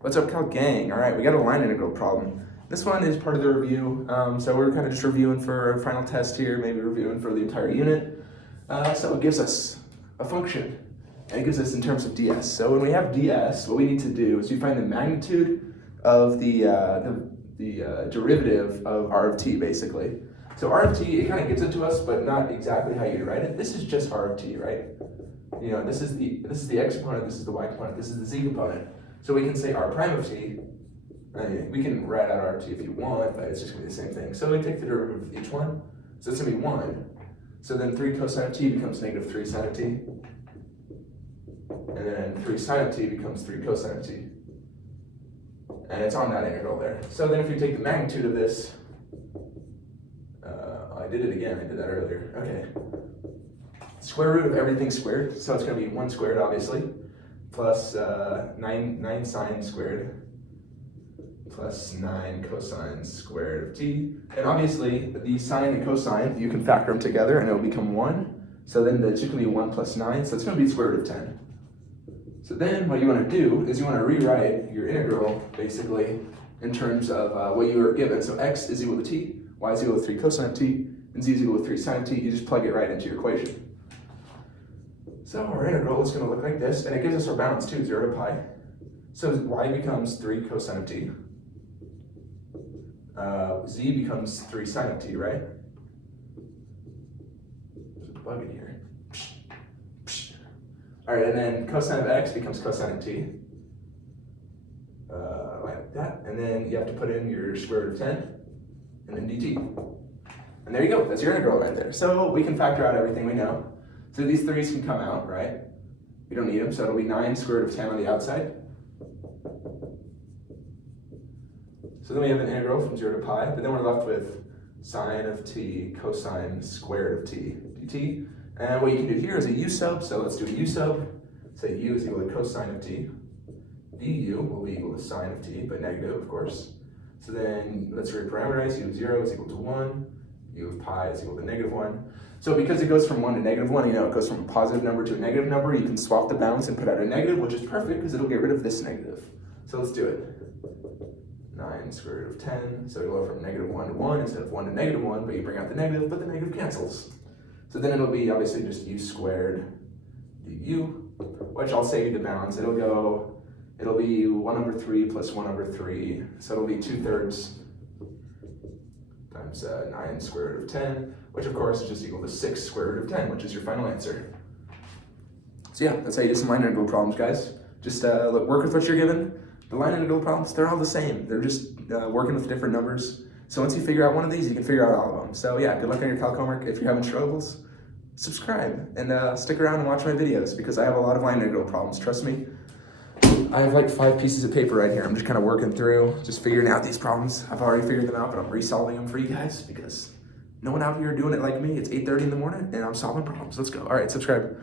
What's up, Cal Gang? All right, we got a line integral problem. This one is part of the review, so we're kind of just reviewing for a final test here, maybe reviewing for the entire unit. So it gives us a function, and it gives us in terms of ds. So when we have ds, what we need to do is we find the magnitude of the derivative of r of t, basically. So r of t, it kind of gives it to us, but not exactly how you write it. This is just r of t, right? You know, this is the x component, this is the y component, this is the z component. So we can say r prime of t. I mean, we can write out r of t if you want, but it's just gonna be the same thing. So we take the derivative of each one. So it's gonna be 1. So then 3 cosine of t becomes negative 3 sine of t. And then 3 sine of t becomes 3 cosine of t. And it's on that integral there. So then if you take the magnitude of this, I did it again, I did that earlier. Okay. Square root of everything squared, so it's gonna be 1 squared, obviously, plus 9 sine squared, plus 9 cosine squared of t. And obviously, the sine and cosine, you can factor them together and it'll become 1. So then it's just gonna be 1 plus 9, so it's gonna be the square root of 10. So then what you wanna do is you wanna rewrite your integral, basically, in terms of what you were given. So x is equal to t, y is equal to 3 cosine of t, and z is equal to 3 sine of t. You just plug it right into your equation. So our integral is going to look like this, and it gives us our bounds too, 0 to pi. So y becomes 3 cosine of t. Z becomes 3 sine of t, right? There's a bug in here. All right, and then cosine of x becomes cosine of t. Like that. And then you have to put in your square root of 10, and then dt. And there you go, that's your integral right there. So we can factor out everything we know. So these 3's can come out, right? We don't need them, so it'll be 9 square root of 10 on the outside. So then we have an integral from 0 to pi, but then we're left with sine of t cosine squared of t dt. And what you can do here is a u sub, so let's do a u sub. Say u is equal to cosine of t. du will be equal to sine of t, but negative, of course. So then let's reparameterize. U of 0 is equal to 1. U of pi is equal to negative 1. So because it goes from 1 to negative 1, you know, it goes from a positive number to a negative number, you can swap the bounds and put out a negative, which is perfect because it'll get rid of this negative. So let's do it. 9 square root of 10, so it'll go from negative 1 to 1 instead of 1 to negative 1, but you bring out the negative, but the negative cancels. So then it'll be obviously just u squared du, which I'll save you the bounds. It'll be 1 over 3 plus 1 over 3, so it'll be 2/3 times 9 square root of 10, which of course is just equal to 6 square root of 10, which is your final answer. So yeah, that's how you do some line integral problems, guys. Just work with what you're given. The line integral problems, they're all the same. They're just working with different numbers. So once you figure out one of these, you can figure out all of them. So yeah, good luck on your calc homework. If you're having struggles, subscribe and stick around and watch my videos because I have a lot of line integral problems, trust me. I have like 5 pieces of paper right here. I'm just kind of working through, just figuring out these problems. I've already figured them out, but I'm resolving them for you guys because no one out here doing it like me. It's 8:30 in the morning and I'm solving problems. Let's go. All right, subscribe.